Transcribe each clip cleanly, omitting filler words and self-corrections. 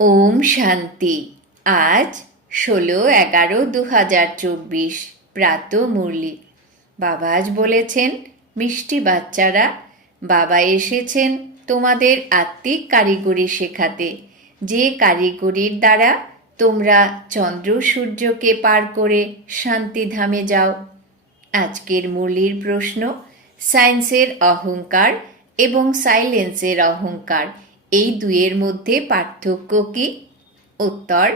ওম শান্তি। আজ 16/11/2024 প্রাত মুরলি। বাবা আজ বলেছেন, মিষ্টি বাচ্চারা, বাবা এসেছেন তোমাদের আত্মিক কারিগরি শেখাতে, যে কারিগরির দ্বারা তোমরা চন্দ্র সূর্যকে পার করে শান্তিধামে যাও। আজকের মুরলির প্রশ্ন, সায়েন্সের অহংকার এবং সাইলেন্সের অহংকার, এই দুইয়ের মধ্যে পার্থক্য কি? উত্তর,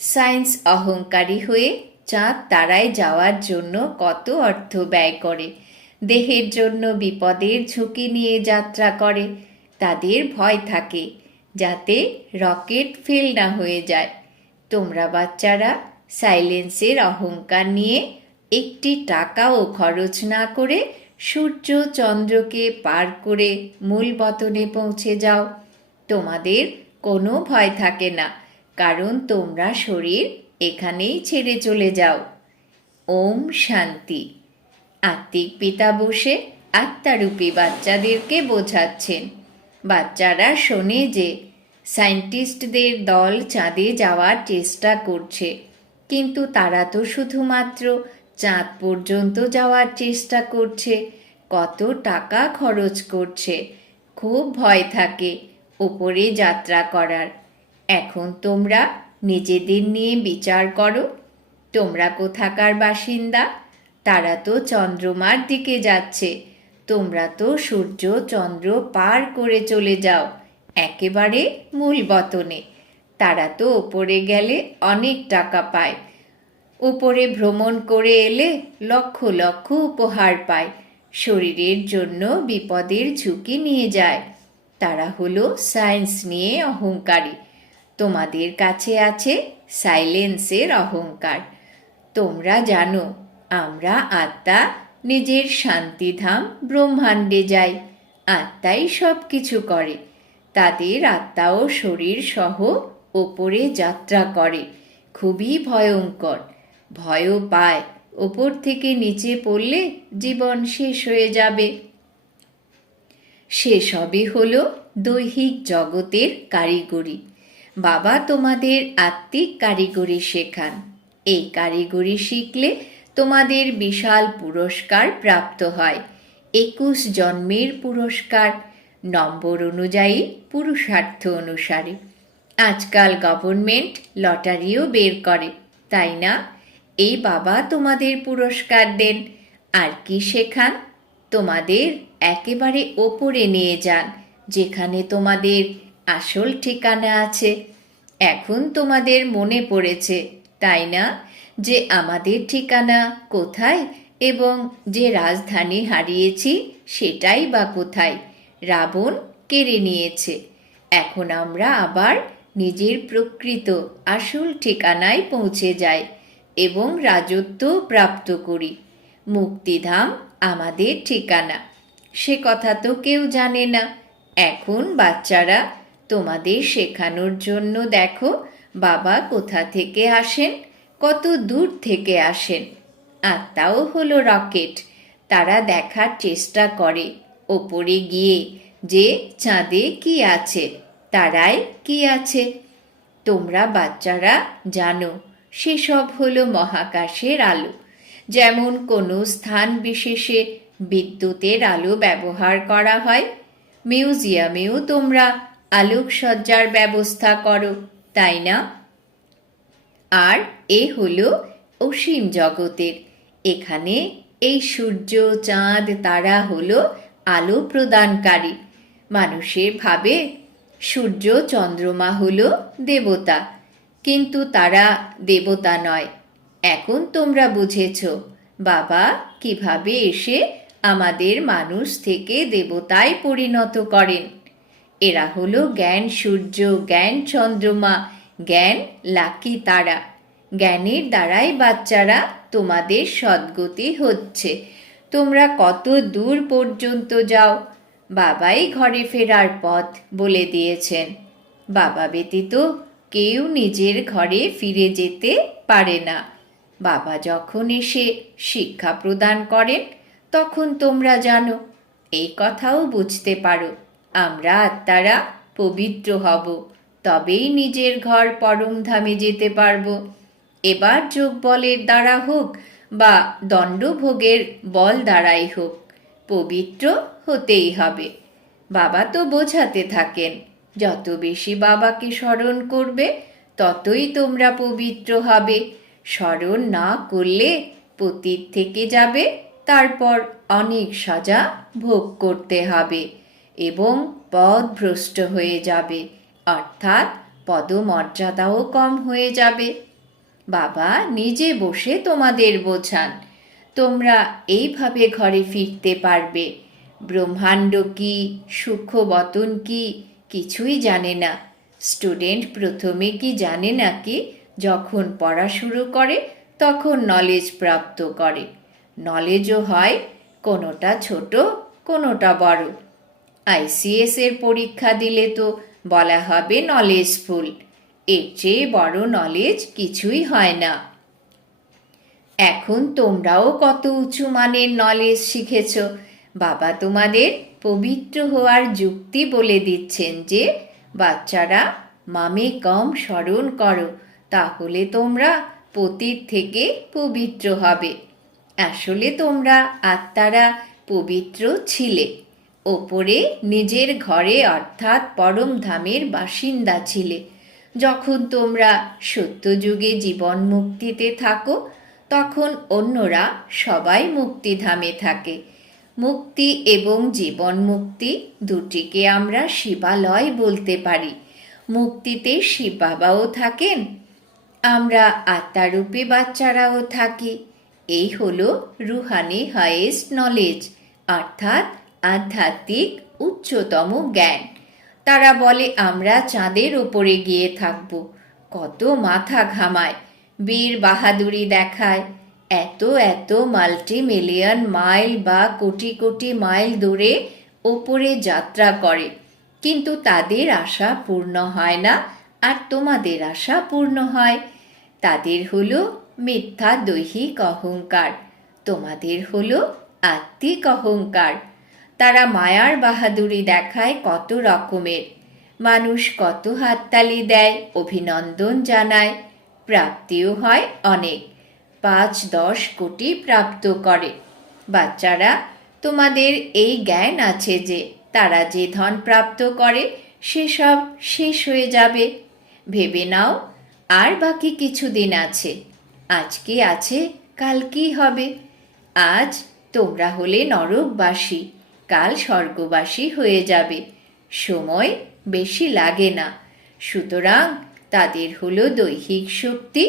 সায়েন্স অহংকারী হয়ে চাঁদ তারায় যাওয়ার জন্য কত অর্থ ব্যয় করে, দেহের জন্য বিপদের ঝুঁকি নিয়ে যাত্রা করে। তাদের ভয় থাকে যাতে রকেট ফেল না হয়ে যায়। তোমরা বাচ্চারা সাইলেন্সের অহংকার নিয়ে একটি টাকাও খরচ না করে সূর্য চন্দ্রকে পার করে মূল বতনে পৌঁছে যাও। তোমাদের কোনো ভয় থাকে না, কারণ তোমরা শরীর এখানেই ছেড়ে চলে যাও। ওম শান্তি। আত্মিক পিতা বসে আত্মারূপী বাচ্চাদেরকে বোঝাচ্ছেন। বাচ্চারা শোনে যে সায়েন্টিস্টদের দল চাঁদে যাওয়ার চেষ্টা করছে, কিন্তু তারা তো শুধুমাত্র চাঁদ পর্যন্ত যাওয়ার চেষ্টা করছে, কত টাকা খরচ করছে। খুব ভয় থাকে উপরে যাত্রা করার। এখন তোমরা নিজেদের নিয়ে বিচার করো, তোমরা কোথাকার বাসিন্দা? তারা তো চন্দ্রমার দিকে যাচ্ছে, তোমরা তো সূর্য চন্দ্র পার করে চলে যাও একেবারে মূল বতনে। তারা তো ওপরে গেলে অনেক টাকা পায়, উপরে ভ্রমণ করে এলে লক্ষ লক্ষ উপহার পায়, শরীরের জন্য বিপদের ঝুঁকি নিয়ে যায়। তারা হলো সায়েন্স নিয়ে অহংকারী। তোমাদের কাছে আছে সাইলেন্সের অহংকার। তোমরা জানো আমরা আত্মা নিজের শান্তিধাম ব্রহ্মাণ্ডে যাই, আত্মাই সব কিছু করে। তাদের আত্মা ও শরীর সহ ওপরে যাত্রা করে, খুবই ভয়ঙ্কর। ভয়ও পায় ওপর থেকে নিচে পড়লে জীবন শেষ হয়ে যাবে। সেসবই হলো দৈহিক জগতের কারিগরি। বাবা তোমাদের আত্মিক কারিগরি শেখান। এই কারিগরি শিখলে তোমাদের বিশাল পুরস্কার প্রাপ্ত হয়। 21 জন্মের পুরস্কার, নম্বর অনুযায়ী, পুরুষার্থ অনুসারে। আজকাল গভর্নমেন্ট লটারিও বের করে, তাই না? এই বাবা তোমাদের পুরস্কার দেন। আর কি শেখান? তোমাদের একেবারে ওপরে নিয়ে যান, যেখানে তোমাদের আসল ঠিকানা আছে। এখন তোমাদের মনে পড়েছে, তাই না, যে আমাদের ঠিকানা কোথায় এবং যে রাজধানী হারিয়েছি সেটাই বা কোথায়? রাবণ কেড়ে নিয়েছে। এখন আমরা আবার নিজের প্রকৃত আসল ঠিকানায় পৌঁছে যাই এবং রাজত্ব প্রাপ্ত করি। মুক্তিধাম আমাদের ঠিকানা, সে কথা তো কেউ জানে না। এখন বাচ্চারা তোমাদের শেখানোর জন্য দেখো বাবা কোথা থেকে আসেন, কত দূর থেকে আসেন। আত্মাও হলো রকেট। তারা দেখার চেষ্টা করে ওপরে গিয়ে যে চাঁদে কি আছে, তারাই কি আছে। তোমরা বাচ্চারা জানো সেসব হলো মহাকাশের আলো। যেমন কোনো স্থান বিশেষে বিদ্যুতের আলো ব্যবহার করা হয়, মিউজিয়ামেও তোমরা আলোকসজ্জার ব্যবস্থা করো, তাই না? আর এ হলো অসীম জগতের। এখানে এই সূর্য চাঁদ তারা হলো আলো প্রদানকারী। মানুষের ভাবে সূর্য চন্দ্রমা হলো দেবতা, কিন্তু তারা দেবতা নয়। এখন তোমরা বুঝেছ বাবা কিভাবে এসে আমাদের মানুষ থেকে দেবতায় পরিণত করেন। এরা হলো জ্ঞান সূর্য, জ্ঞান চন্দ্রমা, জ্ঞান লাকি তারা। জ্ঞানের দ্বারাই বাচ্চারা তোমাদের সদ্গতি হচ্ছে। তোমরা কত দূর পর্যন্ত যাও, বাবাই ঘরে ফেরার পথ বলে দিয়েছেন। বাবা ব্যতীত কেউ নিজের ঘরে ফিরে যেতে পারে না। বাবা যখন এসে শিক্ষা প্রদান করেন তখন তোমরা জানো, এই কথাও বুঝতে পারো আমরা আত্মারা পবিত্র হব, তবেই নিজের ঘর পরমধামে যেতে পারবো। এবার যোগ বলের দ্বারা হোক বা দণ্ডভোগের বল দ্বারাই হোক, পবিত্র হতেই হবে। বাবা তো বোঝাতে থাকেন, যত বেশি বাবাকে স্মরণ করবে ততই তোমরা পবিত্র হবে। স্মরণ না করলে পতীত থেকে যাবে, তারপর অনেক সাজা ভোগ করতে হবে এবং পথভ্রষ্ট হয়ে যাবে, অর্থাৎ পদমর্যাদাও কম হয়ে যাবে। বাবা নিজে বসে তোমাদের বোঝান, তোমরা এইভাবে ঘরে ফিরতে পারবে। ব্রহ্মাণ্ড কি, সূক্ষ্মবতন কি, কিছুই জানে না। স্টুডেন্ট প্রথমে কি জানে নাকি যখন পড়া শুরু করে তখন নলেজ প্রাপ্ত করে। নলেজও হয় কোনোটা ছোট, কোনোটা বড়। আইসিএস এর পরীক্ষা দিলে তো বলা হবে নলেজফুল, এর চেয়ে বড় নলেজ কিছুই হয় না। এখন তোমরাও কত উঁচু মানের নলেজ শিখেছ। বাবা তোমাদের পবিত্র হওয়ার যুক্তি বলে দিচ্ছেন যে, বাচ্চারা মামে কম স্মরণ করো, তাহলে তোমরা পতীত থেকে পবিত্র হবে। আসলে তোমরা আত্মারা পবিত্র ছিলে, ওপরে নিজের ঘরে অর্থাৎ পরমধামের বাসিন্দা ছিলে। যখন তোমরা সত্যযুগে জীবন মুক্তিতে থাকো তখন অন্যরা সবাই মুক্তিধামে থাকে। মুক্তি এবং জীবন মুক্তি দুটিকে আমরা শিবালয় বলতে পারি। মুক্তিতে শিব বাবাও থাকেন, আমরা আত্মারূপী বাচ্চারাও থাকি। এই হলো রুহানি হাইয়েস্ট নলেজ, অর্থাৎ আধ্যাত্মিক উচ্চতম জ্ঞান। তারা বলে আমরা চাঁদের ওপরে গিয়ে থাকব, কত মাথা ঘামায়, বীর বাহাদুরি দেখায়, এত এত মাল্টি মিলিয়ন মাইল বা কোটি কোটি মাইল দূরে ওপরে যাত্রা করে, কিন্তু তাদের আশা পূর্ণ হয় না, আর তোমাদের আশা পূর্ণ হয়। তাদের হলো মিথ্যা দৈহিক অহংকার, তোমাদের হলো আত্মিক অহংকার। তারা মায়ার বাহাদুরি দেখায় কত রকমের, মানুষ কত হাততালি দেয়, অভিনন্দন জানায়, প্রাপ্তিও হয় অনেক, 5-10 কোটি প্রাপ্ত করে। বাচ্চারা, তোমাদের এই জ্ঞান আছে যে তারা যে ধন প্রাপ্ত করে সেসব শেষ হয়ে যাবে। ভেবে নাও আর বাকি কিছুদিন আছে, আজকে আছে কাল কি হবে। আজ তোমরা হলে নরকবাসী, কাল স্বর্গবাসী হয়ে যাবে, সময় বেশি লাগে না। সুতরাং তাদের হলো দৈহিক শক্তি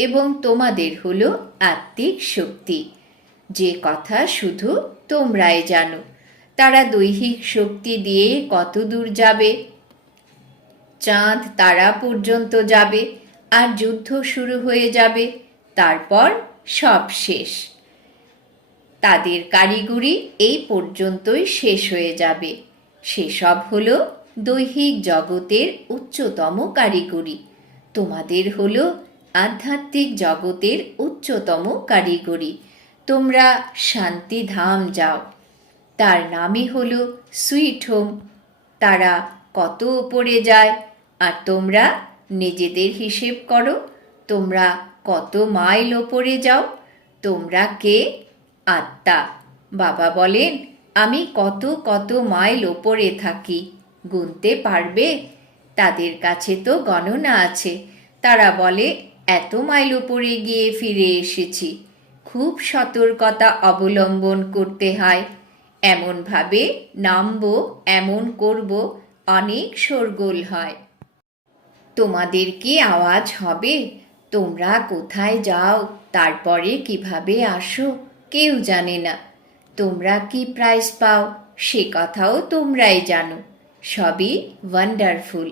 এবং তোমাদের হলো আত্মিক শক্তি, যে কথা শুধু তোমরাই জানো। তারা দৈহিক শক্তি দিয়ে কত দূর যাবে, চাঁদ তারা পর্যন্ত যাবে, আর যুদ্ধ শুরু হয়ে যাবে, তারপর সব শেষ। তাদের কারিগরি এই পর্যন্তই শেষ হয়ে যাবে। সেসব হলো দৈহিক জগতের উচ্চতম কারিগরি, তোমাদের হলো আধ্যাত্মিক জগতের উচ্চতম কারিগরি। তোমরা শান্তিধাম যাও, তার নামই হলো সুইট হোম। তারা কত ওপরে যায়, আর তোমরা নিজেদের হিসেব করো, তোমরা কত মাইল ওপরে যাও। তোমরা কে? আত্মা। বাবা বলেন আমি কত কত মাইল ওপরে থাকি, গুনতে পারবে? তাদের কাছে তো গণনা আছে। তারা বলে এত মাইল ওপরে গিয়ে ফিরে এসেছি। খুব সতর্কতা অবলম্বন করতে হয়, এমনভাবে নামবো, এমন করব, অনেক শোরগোল হয়। তোমাদের কি আওয়াজ হবে? তোমরা কোথায় যাও, তারপরে কিভাবে আসো, কেউ জানে না। তোমরা কি প্রাইজ পাও সে কথাও তোমরাই জানো। সবই ওয়ান্ডারফুল,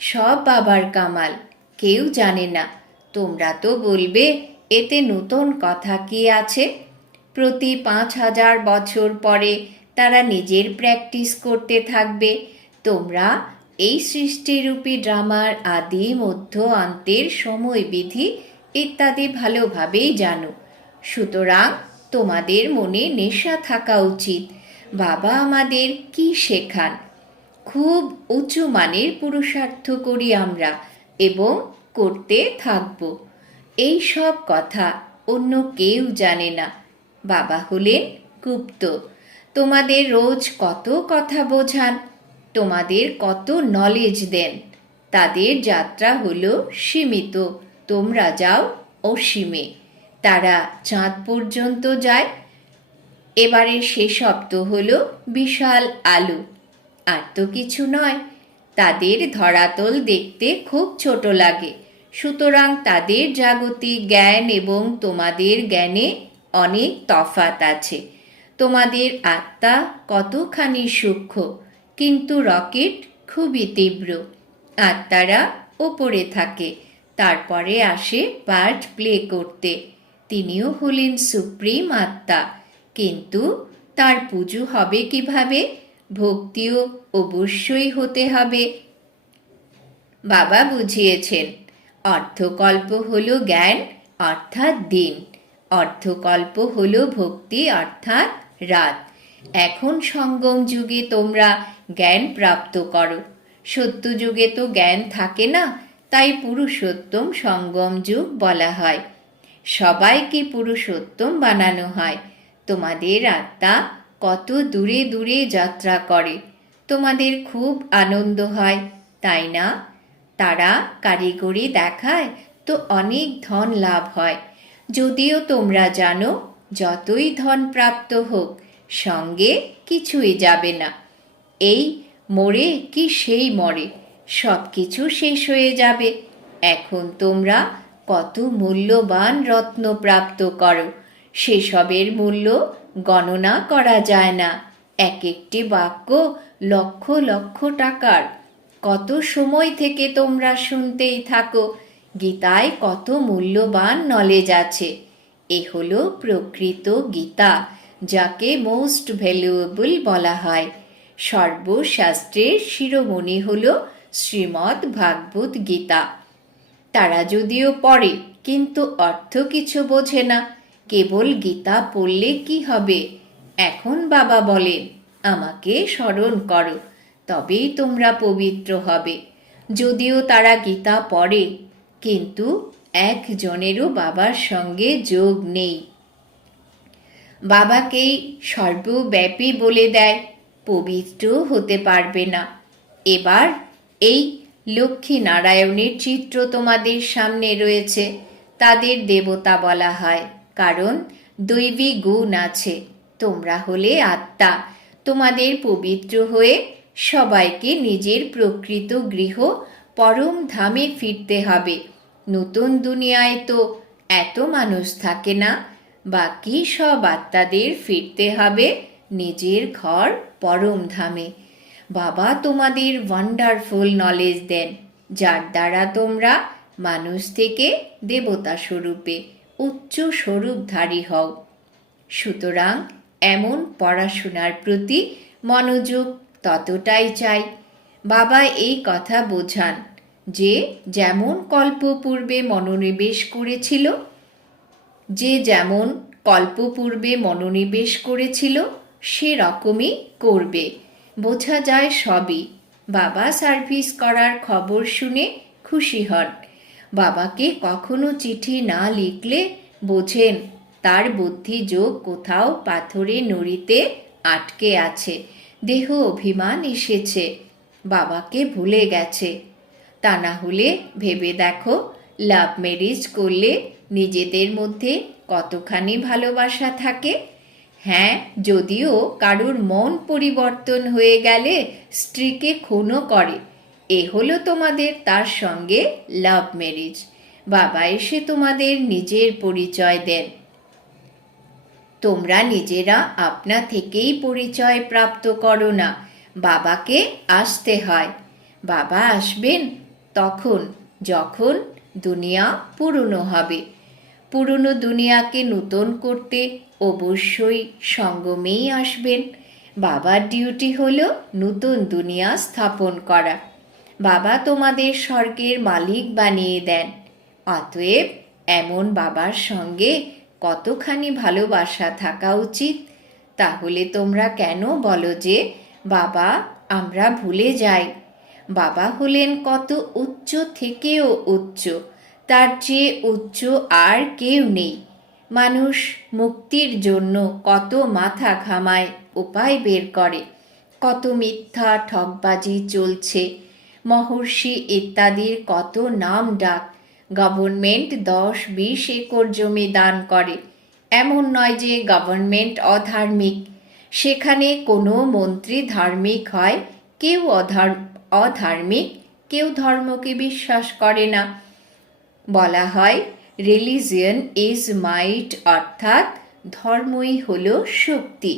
সব বাবার কামাল, কেউ জানে না। তোমরা তো বলবে এতে নতুন কথা কি আছে? প্রতি 5000 বছর পরে তারা নিজের প্র্যাকটিস করতে থাকবে। তোমরা এই সৃষ্টিরূপী ড্রামার আদি মধ্য অন্তের সময়বিধি ইত্যাদি ভালোভাবেই জানো। সুতরাং তোমাদের মনে নেশা থাকা উচিত, বাবা আমাদের কি শেখান। খুব উঁচু মানের পুরুষার্থ করি আমরা এবং করতে থাকব। এই সব কথা অন্য কেউ জানে না। বাবা হলেন গুপ্ত। তোমাদের রোজ কত কথা বোঝান, তোমাদের কত নলেজ দেন। তাদের যাত্রা হলো সীমিত, তোমরা যাও অসীমে। তারা চাঁদ পর্যন্ত যায়। এবারে সেসব তো হলো বিশাল আলো, আর তো কিছু নয়। তাদের ধরাতল দেখতে খুব ছোট লাগে, সুতরাং তাদের জাগতিক জ্ঞান এবং তোমাদের জ্ঞানে অনেক তফাৎ আছে। তোমাদের আত্মা কতখানি সূক্ষ্ম, কিন্তু রকেট খুবই তীব্র। আত্মারা ওপরে থাকে, তারপরে আসে পার্ট প্লে করতে। তিনিও হলেন সুপ্রিম আত্মা, কিন্তু তার পুজো হবে কিভাবে? ভক্তিও অবশ্যই হতে হবে। বাবা বুঝিয়েছেন, অর্ধকল্প হলো জ্ঞান অর্থাৎ দিন, অর্ধকল্প হলো ভক্তি অর্থাৎ রাত। এখন সঙ্গম যুগে তোমরা জ্ঞান প্রাপ্ত করো। সত্য যুগে তো জ্ঞান থাকে না, তাই পুরুষোত্তম সঙ্গম যুগ বলা হয়। সবাইকে পুরুষোত্তম বানানো হয়। তোমাদের আত্মা কত দূরে দূরে যাত্রা করে, তোমাদের খুব আনন্দ হয়, তাই না? তারা কারিগরি দেখায় তো অনেক ধন লাভ হয়। যদিও তোমরা জানো, যতই ধন প্রাপ্ত হোক সঙ্গে কিছুই যাবে না। এই মরে কি সেই মরে, সব কিছু শেষ হয়ে যাবে। এখন তোমরা কত মূল্যবান রত্ন প্রাপ্ত করো, সেসবের মূল্য গণনা করা যায় না। এক একটি বাক্য লক্ষ লক্ষ টাকার। কত সময় থেকে তোমরা শুনতেই থাকো, গীতায় কত মূল্যবান নলেজ আছে। এ হলো প্রকৃত গীতা, যাকে মোস্ট ভ্যালুয়েবল বলা হয়। সর্বশাস্ত্রের শিরোমণি হল শ্রীমদ্ ভাগবত গীতা। তারা যদিও পড়ে, কিন্তু অর্থ কিছু বোঝে না। কেবল গীতা পড়লে কি হবে? এখন বাবা বলেন, আমাকে স্মরণ করো, তবেই তোমরা পবিত্র হবে। যদিও তারা গীতা পড়ে, কিন্তু একজনেরও বাবার সঙ্গে যোগ নেই। বাবাকেই সর্বব্যাপী বলে দেয়, পবিত্র হতে পারবে না। এবার এই লক্ষ্মী নারায়ণের চিত্র তোমাদের সামনে রয়েছে। তাদের দেবতা বলা হয়, কারণ দৈবী গুণ আছে। তোমরা হলে আত্মা। তোমাদের পবিত্র হয়ে সবাইকে নিজের প্রকৃত গৃহ পরম ধামে ফিরতে হবে। নতুন দুনিয়ায় তো এত মানুষ থাকে না। বাকি সব আত্মাদের ফিরতে হবে নিজের ঘর পরম ধামে। বাবা তোমাদের ওয়ান্ডারফুল নলেজ দেন, যার দ্বারা তোমরা মানুষ থেকে দেবতা স্বরূপে উচ্চ স্বরূপধারী হও। সুতরাং এমন পড়াশোনার প্রতি মনোযোগ ততটাই চাই। বাবা এই কথা বোঝান যে যেমন কল্পপূর্বে মনোনিবেশ করেছিল, সেরকমই করবে। বোঝা যায় সবই। বাবা সার্ভিস করার খবর শুনে খুশি হন। বাবাকে কখনো চিঠি না লিখলে বোঝেন তার বুদ্ধি যোগ কোথাও পাথরে নুড়িতে আটকে আছে। দেহ অভিমান এসেছে, বাবাকে ভুলে গেছে। তা না হলে ভেবে দেখো, লাভ ম্যারেজ করলে নিজেদের মধ্যে কতখানি ভালোবাসা থাকে। হ্যাঁ, যদিও কারুর মন পরিবর্তন হয়ে গেলে স্ত্রীকে খুনও করে। এ হলো তোমাদের তার সঙ্গে লাভ ম্যারেজ। বাবা এসে তোমাদের নিজের পরিচয় দেন। তোমরা নিজেরা আপনা থেকেই পরিচয় প্রাপ্ত করো না, বাবাকে আসতে হয়। বাবা আসবেন তখন যখন দুনিয়া পুরনো হবে। পুরনো দুনিয়াকে নূতন করতে অবশ্যই সঙ্গমেই আসবেন। বাবার ডিউটি হলো নূতন দুনিয়া স্থাপন করা। বাবা তোমাদের স্বর্গের মালিক বানিয়ে দেন। অতএব এমন বাবার সঙ্গে কতখানি ভালোবাসা থাকা উচিত। তাহলে তোমরা কেন বলো যে বাবা আমরা ভুলে যাই বাবা হলেন কত উচ্চ থেকেও উচ্চ, তার চেয়ে উচ্চ আর কেউ নেই। মানুষ মুক্তির জন্য কত মাথা ঘামায়, উপায় বের করে, কত মিথ্যা ঠকবাজি চলছে, মহর্ষি ইত্যাদির কত নাম ডাক। গভর্নমেন্ট 10-20 একর জমি দান করে, এমন নয় যে গভর্নমেন্ট অধার্মিক। সেখানে কোনো মন্ত্রী ধার্মিক হয়, কেউ অধার্মিক, কেউ ধর্মকে বিশ্বাস করে না। বলা হয় রিলিজিয়ন ইজ মাইট, অর্থাৎ ধর্মই হলো শক্তি।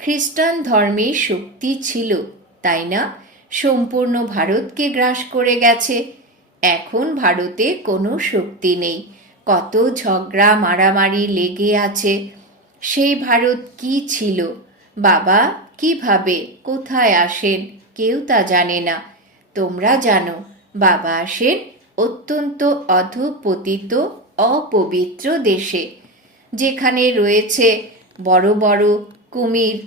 খ্রিস্টান ধর্মে শক্তি ছিল, তাই না? সম্পূর্ণ ভারতকে গ্রাস করে গেছে। এখন ভারতে কোনো শক্তি নেই, কত ঝগড়া মারামারি লেগে আছে। সেই ভারত কি ছিল? বাবা কিভাবে কোথায় আসেন কেউ তা জানে না। তোমরা জানো, বাবা আসেন অত্যন্ত অধঃপতিত অপবিত্র দেশে, যেখানে রয়েছে বড় বড় কুমির।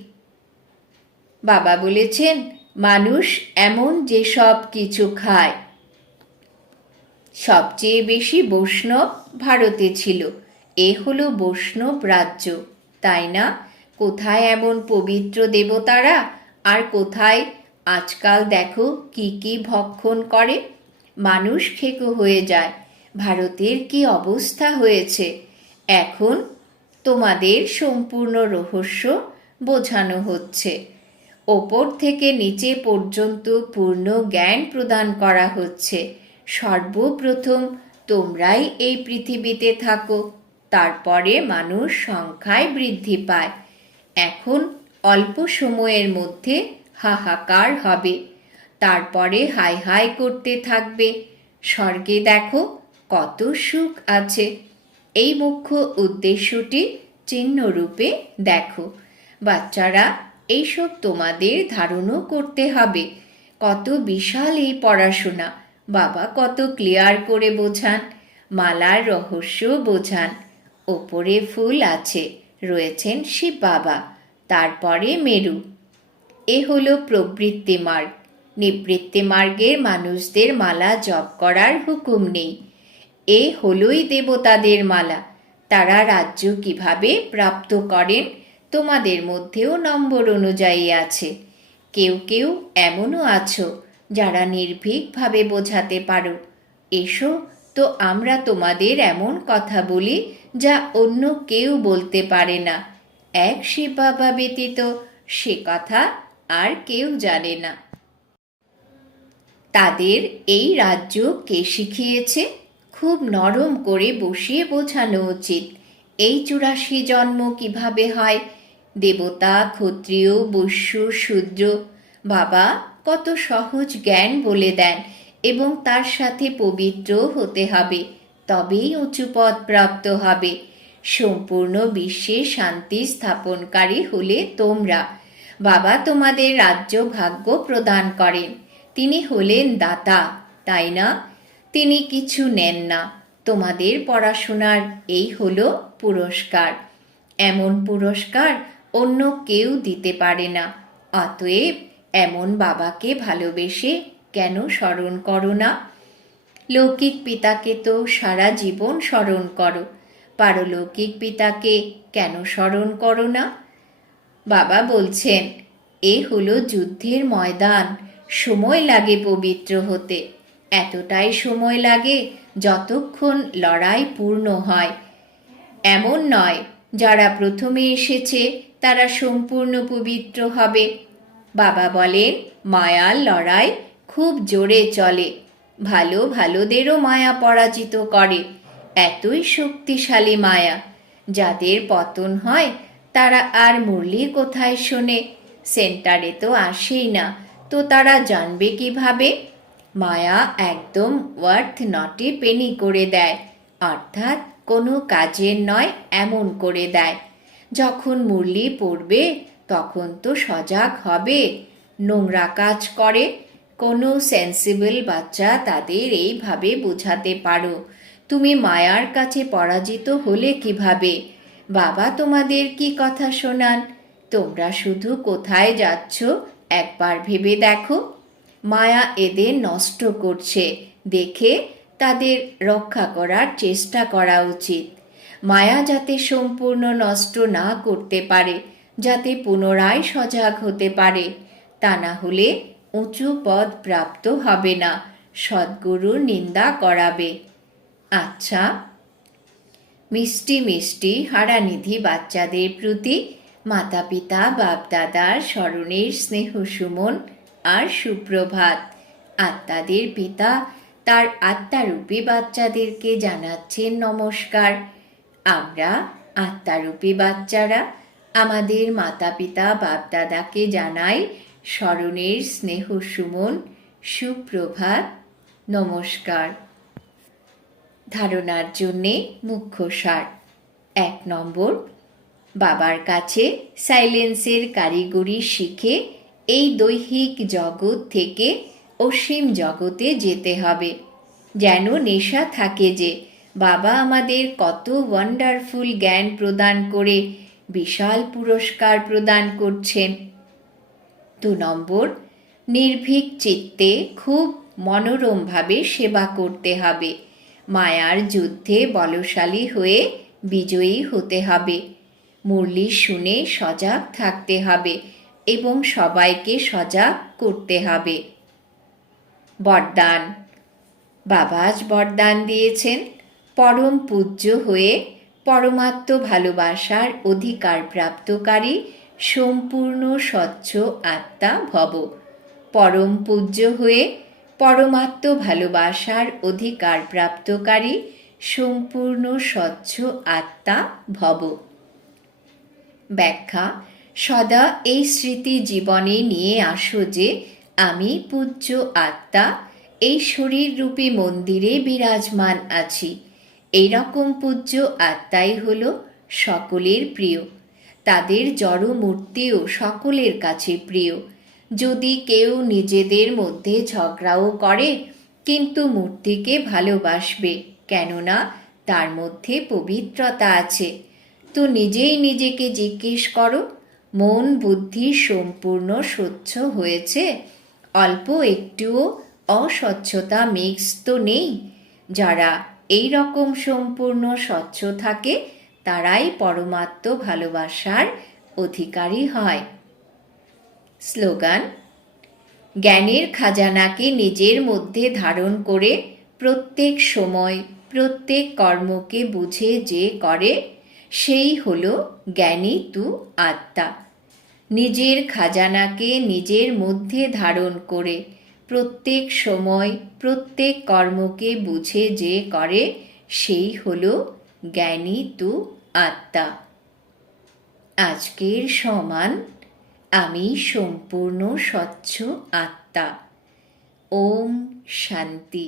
বাবা বলেছেন মানুষ এমন যে সব কিছু খায়। সবচেয়ে বেশি বৈষ্ণব ভারতে ছিল, এ হলো বৈষ্ণব রাজ্য, তাই না? কোথায় এমন পবিত্র দেবতারা, আর কোথায় আজকাল দেখো কি কি ভক্ষণ করে, মানুষ খেকো হয়ে যায়। ভারতের কি অবস্থা হয়েছে! এখন তোমাদের সম্পূর্ণ রহস্য বোঝানো হচ্ছে, ওপর থেকে নিচে পর্যন্ত পূর্ণ জ্ঞান প্রদান করা হচ্ছে। সর্বপ্রথম তোমরাই এই পৃথিবীতে থাকো, তারপরে মানুষ সংখ্যায় বৃদ্ধি পায়। এখন অল্প সময়ের মধ্যে হাহাকার হবে, তারপরে হাই হাই করতে থাকবে। স্বর্গে দেখো কত সুখ আছে। এই মুখ্য উদ্দেশ্যটি চিহ্নরূপে দেখো। বাচ্চারা, এইসব তোমাদের ধারণও করতে হবে। কত বিশাল এই পড়াশোনা! বাবা কত ক্লিয়ার করে বোঝান, মালার রহস্য বোঝান। ওপরে ফুল আছে, রয়েছেন শিব বাবা, তারপরে মেরু। এ হলো প্রবৃত্তি মার্গ। নিবৃত্তি মার্গের মানুষদের মালা জপ করার হুকুম নেই। এ হলোই দেবতাদের মালা। তারা রাজ্য কিভাবে প্রাপ্ত করেন তোমাদের মধ্যেও নম্বর অনুযায়ী আছে। কেউ কেউ এমনও আছো যারা নির্ভীকভাবে বোঝাতে পারো। এসো তো আমরা তোমাদের এমন কথা বলি যা অন্য কেউ বলতে পারে না। এক শিব বাবা ব্যতীত সে কথা আর কেউ জানে না। তাদের এই রাজ্য কে শিখিয়েছে? খুব নরম করে বসিয়ে বোঝানো উচিত। এই 84 জন্ম কিভাবে হয়, দেবতা, ক্ষত্রিয়, বৈশ্য, শূদ্র। বাবা কত সহজ জ্ঞান বলে দেন, এবং তার সাথে পবিত্র হতে হবে, তবেই উঁচু পদ প্রাপ্ত হবে। সম্পূর্ণ বিশ্বে শান্তি স্থাপনকারী হলে তোমরা। বাবা তোমাদের রাজ্য ভাগ্য প্রদান করেন। তিনি হলেন দাতা, তাই না? তিনি কিছু নেন না। তোমাদের পড়াশোনার এই হলো পুরস্কার। এমন পুরস্কার অন্য কেউ দিতে পারে না। অতএব এমন বাবাকে ভালোবেসে কেন স্মরণ করো না? লৌকিক পিতাকে তো সারা জীবন স্মরণ করো, পারলৌকিক পিতাকে কেন স্মরণ করো না? বাবা বলছেন এ হলো যুদ্ধের ময়দান, সময় লাগে পবিত্র হতে। এতটাই সময় লাগে যতক্ষণ লড়াই পূর্ণ হয়। এমন নয় যারা প্রথমে এসেছে তারা সম্পূর্ণ পবিত্র হবে। বাবা বলেন মায়ার লড়াই খুব জোরে চলে, ভালো ভালোদেরও মায়া পরাজিত করে। এতই শক্তিশালী মায়া, যাদের পতন হয় তারা আর মুরলি কোথায় শোনে, সেন্টারে তো আসেই না, তো তারা জানবে কিভাবে? মায়া একদম ওয়ার্থ নটে পেনি করে দেয়, অর্থাৎ কোনো কাজের নয় এমন করে দেয়। যখন মুরলি পড়বে তখন তো সজাগ হবে। নোংরা কাজ করে কোনো সেন্সিবল বাচ্চা তাদের এইভাবে বোঝাতে পারো, তুমি মায়ার কাছে পরাজিত হলে কিভাবে? বাবা তোমাদের কি কথা শোনান? তোমরা শুধু কোথায় যাচ্ছ একবার ভেবে দেখো, মায়া এদের নষ্ট করছে দেখে তাদের রক্ষা করার চেষ্টা করা উচিত। মায়া যাতে সম্পূর্ণ নষ্ট না করতে পারে, যাতে পুনরায় সজাগ হতে পারে, তা না হলে উঁচু পদ প্রাপ্ত হবে না, সদ্গুরুর নিন্দা করাবে। আচ্ছা, মিষ্টি মিষ্টি হারানিধি বাচ্চাদের প্রতি মাতা পিতা বাপ দাদার স্মরণের স্নেহ সুমন আর সুপ্রভাত। আত্মাদের পিতা তার আত্মারূপী বাচ্চাদেরকে জানাচ্ছেন নমস্কার। আমরা আত্মারূপী বাচ্চারা আমাদের মাতা পিতা বাপ দাদাকে জানাই স্মরণের স্নেহ সুমন, সুপ্রভাত, নমস্কার। ধারণার জন্যে মুখ্য সার। 1 নম্বর, বাবার কাছে সাইলেন্সের কারিগরি শিখে এই দৈহিক জগৎ থেকে অসীম জগতে যেতে হবে। যেন নেশা থাকে যে বাবা আমাদের কত ওয়ান্ডারফুল জ্ঞান প্রদান করে বিশাল পুরস্কার প্রদান করছেন। 2 নম্বর, নির্ভীক চিত্তে খুব মনোরমভাবে সেবা করতে হবে। মায়ার যুদ্ধে বলশালী হয়ে বিজয়ী হতে হবে। মুরলি শুনে সজাগ থাকতে হবে এবং সবাইকে সজাগ করতে হবে। বরদান। বাবা আজ বরদান দিয়েছেন, পরম পূজ্য হয়ে পরমাত্ম ভালোবাসার অধিকার প্রাপ্তকারী সম্পূর্ণ স্বচ্ছ আত্মা ভব। পরম পূজ্য হয়ে পরমাত্ম ভালোবাসার অধিকার প্রাপ্তকারী সম্পূর্ণ স্বচ্ছ আত্মা ভব। ব্যাখ্যা। সদা এই স্মৃতি জীবনে নিয়ে আসো যে আমি পূজ্য আত্মা এই শরীররূপী মন্দিরে বিরাজমান আছি। এইরকম পূজ্য আত্মাই হল সকলের প্রিয়। তাদের জড় মূর্তিও সকলের কাছে প্রিয়। যদি কেউ নিজেদের মধ্যে ঝগড়াও করে, কিন্তু মূর্তিকে ভালোবাসবে, কেননা তার মধ্যে পবিত্রতা আছে। তো নিজেই নিজেকে জিজ্ঞেস করো, মন বুদ্ধি সম্পূর্ণ স্বচ্ছ হয়েছে? অল্প একটুও অস্বচ্ছতা মিক্স তো নেই? যারা এই রকম সম্পূর্ণ স্বচ্ছ থাকে তারাই পরমাত্ম ভালোবাসার অধিকারী হয়। স্লোগান। জ্ঞানের খাজানাকে নিজের মধ্যে ধারণ করে প্রত্যেক সময় প্রত্যেক কর্মকে বুঝে যে করে সেই হলো জ্ঞানী তু আত্মা। নিজের খাজানাকে নিজের মধ্যে ধারণ করে প্রত্যেক সময় প্রত্যেক কর্মকে বুঝে যে করে সেই হলো জ্ঞানী তু আত্মা। আজকের সমান আমি সম্পূর্ণ স্বচ্ছ আত্মা। ওম শান্তি।